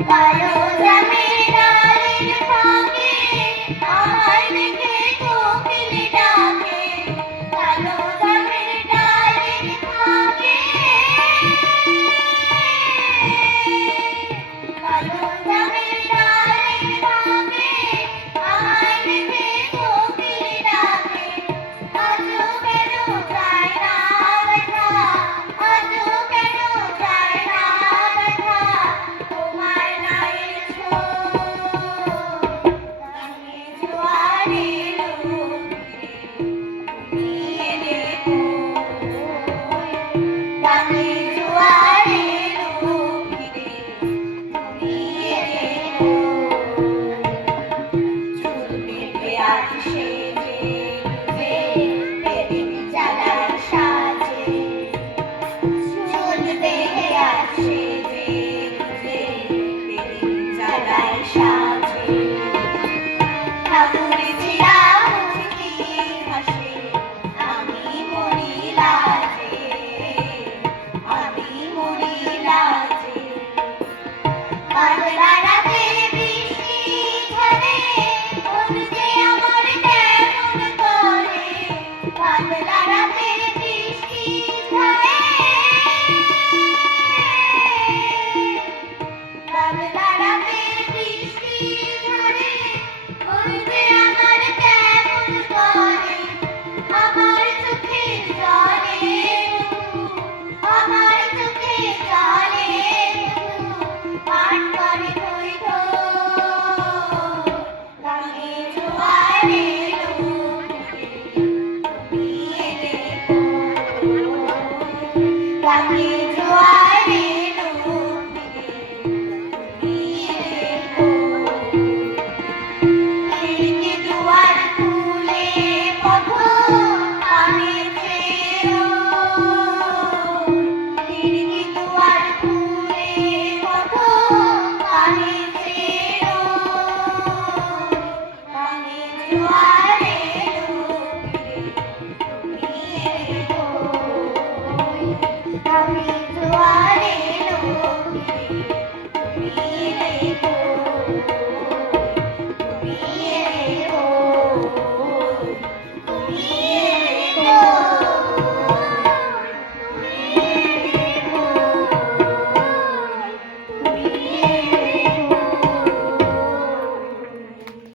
কালো জামের ডালের ফাঁকে আমায় দেখে কোকিল ডাকে। কালো জামের ডালের ফাঁকে, কালো জামের ডালের ফাঁকে আমায় দেখে কোকিল ডাকে। আজও কেন যায় না দেখা, আজও কেন যায় না দেখা তোমার গায়ের ছোঁয়া। গানে জোয়ার এলো তুমি এলে কই, গানে জোয়ার এলো তুমি এলে কই। চুল বেঁধে আজ সেজে গুজে বেদিন জ্বালায় সাজে। চুল বেঁধে আজ সেজে গুজে বেদিন জ্বালায় সাজে।